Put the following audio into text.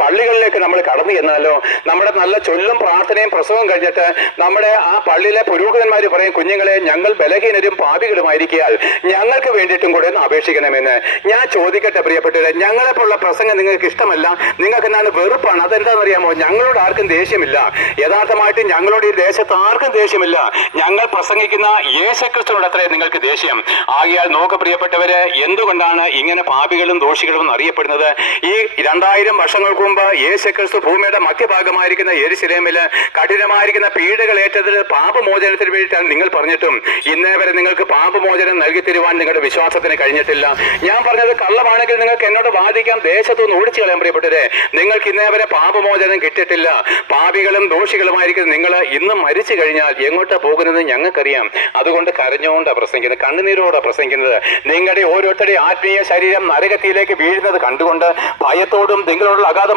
പള്ളികളിലേക്ക് നമ്മൾ കടന്നു ചെന്നാലോ നമ്മുടെ നല്ല ചൊല്ലും പ്രാർത്ഥനയും പ്രസവം കഴിഞ്ഞിട്ട് നമ്മുടെ ആ പള്ളിയിലെ പുരോഹിതന്മാർ പറയും കുഞ്ഞുങ്ങളെ ഞങ്ങൾ ബലഹീനരും പാപികളുമായിരിക്കാൽ ഞങ്ങൾക്ക് വേണ്ടിയിട്ടും കൂടെ ഒന്ന് അപേക്ഷിക്കണമെന്ന്. ഞാൻ ചോദിക്കട്ടെ പ്രിയപ്പെട്ടവരെ ഞങ്ങളെപ്പോലുള്ള പ്രസംഗം നിങ്ങൾക്ക് ഇഷ്ടമല്ല നിങ്ങൾക്ക് എന്താണ് വെറുപ്പാണ് അതെന്താണെന്ന് അറിയാമോ? ഞങ്ങളോട് ആർക്കും ദേഷ്യമില്ല. യഥാർത്ഥമായിട്ട് ഞങ്ങളോട് ഈ ദേശത്ത് ആർക്കും ദേഷ്യമില്ല. ഞങ്ങൾ പ്രസംഗിക്കുന്ന യേശുക്രിസ്തുവിനോട് അത്രേ നിങ്ങൾക്ക് ദേഷ്യം. ആകിയാൽ നോക്ക് പ്രിയപ്പെട്ടവര് എന്തുകൊണ്ടാണ് ഇങ്ങനെ പാപികളും ദോഷികളും അറിയപ്പെടുന്നത് ഈ രണ്ടായിരം വർഷങ്ങൾക്ക് മുമ്പ് യേശുക്രിസ്തു ഭൂമിയുടെ മധ്യഭാഗമായിരിക്കുന്ന എരിശിലേമിൽ കഠിനമായിരിക്കുന്ന പീഡകൾ ഏറ്റതിൽ പാപമോചനത്തിന് വേണ്ടിയിട്ടാണ് നിങ്ങൾ പറഞ്ഞിട്ടും ഇന്നേ വരെ നിങ്ങൾക്ക് പാപമോചനം നൽകി തരുവാൻ നിങ്ങളുടെ വിശ്വാസത്തിന് കഴിഞ്ഞിട്ടില്ല. ഞാൻ പറഞ്ഞത് കള്ളമാണെങ്കിൽ നിങ്ങൾക്ക് എന്നോട് വാദിക്കാം ദേശത്തൊന്ന് ഓടിച്ചു കളയാൻ പ്രിയപ്പെട്ടത് നിങ്ങൾക്ക് ഇന്നേ വരെ പാപമോചനം കിട്ടിയിട്ടില്ല. പാപികളും ദോഷികളുമായിരിക്കുന്ന നിങ്ങൾ ഇന്ന് മരിച്ചു കഴിഞ്ഞാൽ എങ്ങോട്ടാ പോകുന്നത് ഞങ്ങൾക്കറിയാം. അതുകൊണ്ട് കരഞ്ഞുകൊണ്ടാണ് പ്രസംഗിക്കുന്നത് കണ്ണുനീരോടെ പ്രസംഗിക്കുന്നത്. നിങ്ങളുടെ ഓരോരുത്തരുടെയും ആത്മീയ ശരീരം നരകത്തിയിലേക്ക് വീഴുന്നത് കണ്ടുകൊണ്ട് ഭയത്തോടും നിങ്ങളോടുള്ള അഗാധ